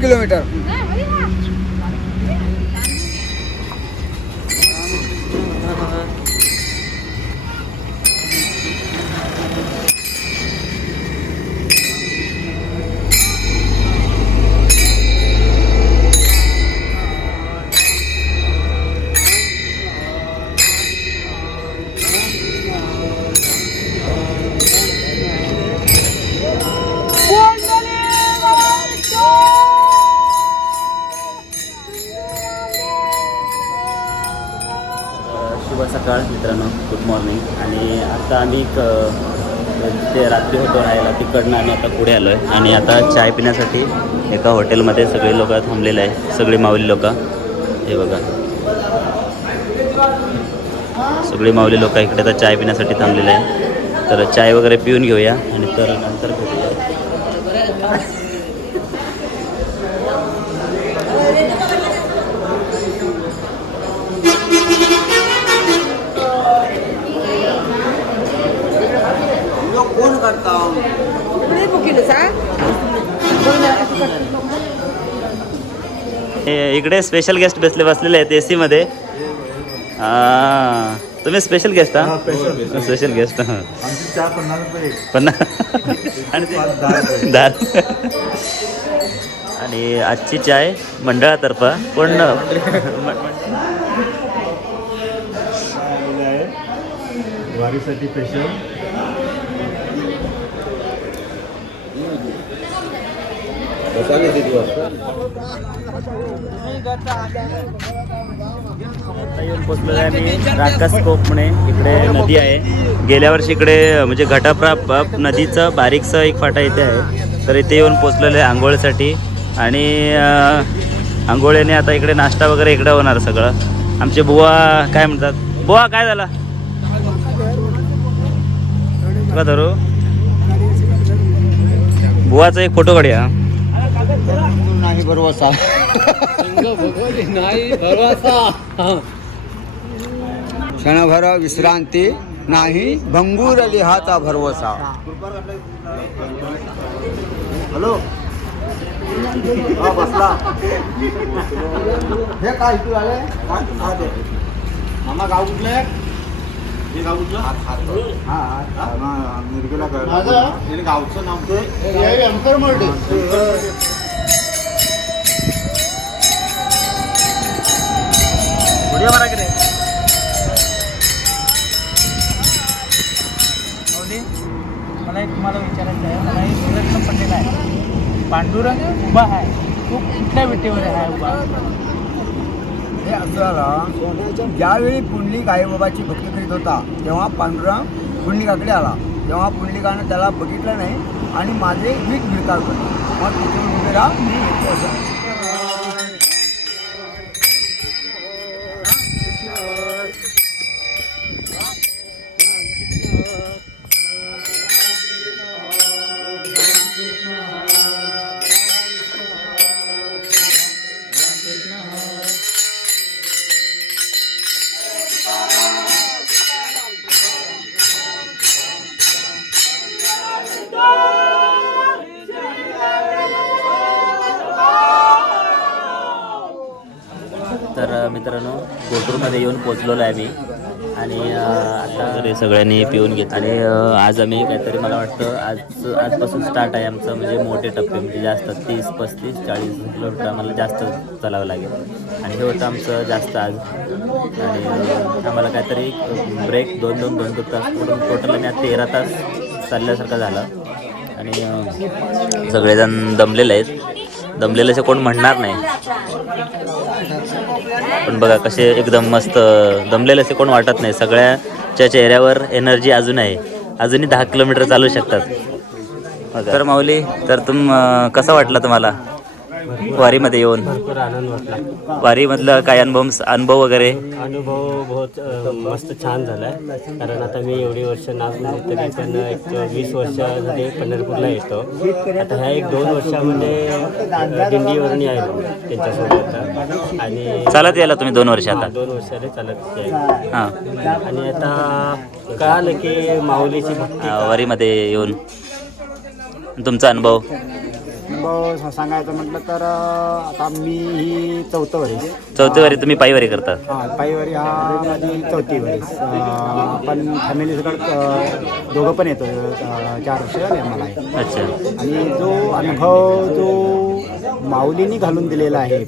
Kilometre. शुभ सकाळ मित्रांनो, गुड मॉर्निंग. आणि आता आम्ही ते रात्री होतो राहायला, तिकडनं आम्ही आता पुढे आलो आहे आणि आता चाय पिण्यासाठी एका हॉटेलमध्ये सगळे लोक थांबलेले आहे. सगळी माऊली लोक, हे बघा, सगळी माऊली लोक इकडे आता चाय पिण्यासाठी थांबलेले आहे. तर चाय वगैरे पिऊन घेऊया आणि तर नंतर भेटूया. इकडे स्पेशल गेस्ट बसलेले आहेत AC मध्ये. तुम्ही स्पेशल गेस्ट? Special guest. आणि आजची चाय मंडळातर्फे कोण वारीसाठी स्पेशल. येऊन पोचलेलो आहे मी राकासकोप म्हणे. इकडे नदी आहे. गेल्या वर्षी इकडे म्हणजे घटाप्रा नदीचं बारीकसं एक फाटा इथे आहे. तर इथे येऊन पोचलेलं आहे आंघोळीसाठी. आणि आंघोळीने आता इकडे नाश्ता वगैरे इकडे होणार सगळं. आमचे बुवा काय म्हणतात? बुवा काय झाला का धरू? बुवाचा एक फोटो काढूया. नाही भरवसा. क्षणभर विश्रांती नाही, भंगूर लिहाचा भरवसा. हॅलो, बसला हे काय तू आले? मामा गाव कुठले? हे गाव कुठलं? मिरगेला गावचं नाव ते अंतरमर्डे. मला एक तुम्हाला विचारायचं आहे. मला एक प्रश्न पडलेला आहे. पांडुरंग उभा आहे, तो कुठल्या विटेवर आहे उभा? हे असं, ज्यावेळी पुंडलिक आईबाबाची भक्ती करीत होता तेव्हा पांडुरंग पुंडलिकाकडे आला. तेव्हा पुंडलिकानं त्याला बघितलं नाही आणि माझे वीट भिडकार करतो. मग तिथे उभे राहा, मी येतो असं. तर मित्रांनो, कोटूरमध्ये येऊन पोचलेलो आहे मी. आणि आता सगळ्यांनी पिऊन घेत. आणि आज आम्ही काहीतरी, मला वाटतं आजपासून स्टार्ट आहे आमचं म्हणजे मोठे टप्पे, म्हणजे जास्त 30, 35, 40 किलोमीटर आम्हाला जास्त चालावं लागेल. आणि हे होतं आमचं जास्त आज. आणि आम्हाला काहीतरी ब्रेक दोन तास पडून टोटल आम्ही 13 तास चालल्यासारखं झालं. आणि सगळेजण दमलेले आहेत. दमलेले असे कोण म्हणणार नाही, पण बघा कसे एकदम मस्त दमलेले असे कोण वाटत नाही. सगळ्याच्या चेहऱ्यावर एनर्जी अजून आहे. अजूनही 10 किलोमीटर चालू शकतात. तर माऊली, तर कसा वाटला तुम्हाला वारीमध्ये येऊन? भरपूर आनंद वाटला. वारीमधलं काय अनुभव वगैरे? अनुभव बहुत मस्त छान झाला आहे. कारण आता मी एवढी वर्ष नाच म्हणजे तरी पण एक 20 वर्ष झाली पंढरपूरला येतो. आता ह्या 1-2 वर्षामध्ये दिंडीवरून यायलो त्यांच्यासोबत. आणि चालत यायला तुम्ही 2 वर्ष आता? 2 वर्षाने चालत यायलो. हां. आणि आता कळालं की माऊलीची भक्ती वारीमध्ये येऊन तुमचा अनुभव? अनुभव सांगायचं म्हटलं तर आता मी ही चौथं वरीस. चौथी वारी तुम्ही पायवारी करता? हां, पायवारी हा माझी चौथी वरीस. पण फॅमिली सगळं दोघं पण येतो. 4 वर्ष झाले आम्हाला. अच्छा. आणि जो अनुभव जो माऊलींनी घालून दिलेला आहे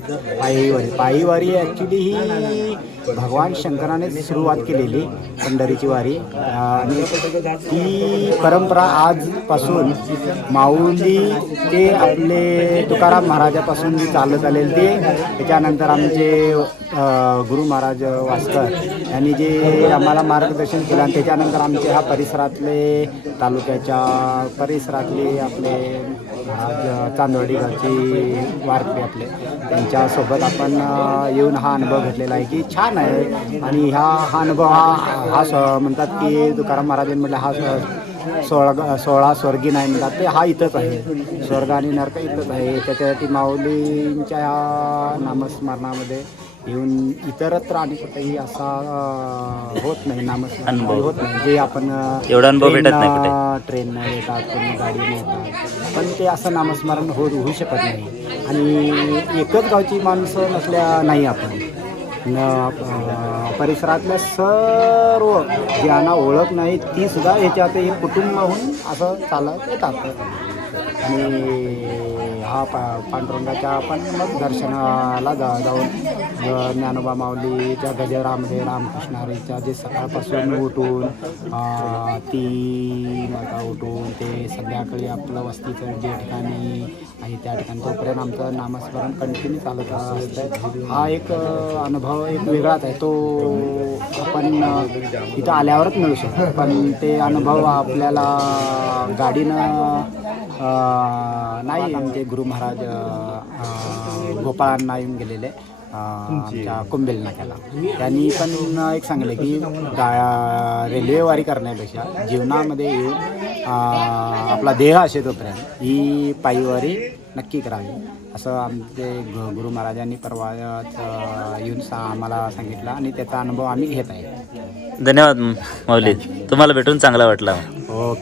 पायीवारी ॲक्च्युली ही भगवान शंकराने सुरुवात केलेली पंढरीची वारी. आणि ती परंपरा आजपासून माऊली ते आपले तुकाराम महाराजापासून जी चालत आलेली ते, त्याच्यानंतर आमचे गुरु महाराज वास्कर यांनी जे आम्हाला मार्गदर्शन केलं आणि त्याच्यानंतर आमचे ह्या परिसरातले तालुक्याच्या परिसरातले आपले चांदवडी गावची वारकरी आपले त्यांच्यासोबत आपण येऊन हा अनुभव घेतलेला आहे की छान आहे. आणि हा अनुभव हा म्हणतात की तुकाराम महाराजांनी म्हटलं हा 16 स्वर्गी नाही म्हणतात ते हा इथंच आहे. स्वर्ग आणि नरक इथंच आहे. त्याच्यासाठी माऊलींच्या ह्या नामस्मरणामध्ये येऊन इतरत्र आणि कुठेही असा होत नाही नामस्मरण होत नाही. जे आपण एवढा अनुभव भेटत नाही कुठे. ट्रेननं येतात, कोणी गाडीने येतात, पण ते असं नामस्मरण होऊ शकत नाही. आणि एकच गावची माणसं नसल्या नाही आपण परिसरातल्या सर्व ज्यांना ओळख नाही ती सुद्धा ह्याच्यात एक कुटुंब होऊन असं चालत येतात. आणि हा पांडुरंगाच्या आपण मग दर्शनाला जाऊन ज्ञानोबा माऊलीच्या गजरामध्ये रामकृष्ण हरीच्या जे सकाळपासून उठून 3 वाजता उठून ते संध्याकाळी आपलं वस्तीचं जे ठिकाणी आहे त्या ठिकाणी तोपर्यंत आमचं नामस्मरण कंटिन्यू चालत असतं. हा एक अनुभव एक वेगळाच आहे. तो आपण इथं आल्यावरच मिळू शकतो. पण ते अनुभव आपल्याला गाडीनं नाही. आमचे गुरु महाराज गोपाळांना येऊन गेलेले आमच्या कुंभेल नाक्याला त्यांनी पण एक सांगले की रेल्वे वारी करण्यापेक्षा जीवनामध्ये येऊन आपला देह असे तोपर्यंत ही पायीवारी नक्की करावी असं आमचे गुरु महाराजांनी परवा येऊन आम्हाला सांगितलं आणि त्याचा अनुभव आम्ही घेत आहे. धन्यवाद माऊली, तुम्हाला भेटून चांगला वाटला. ओके.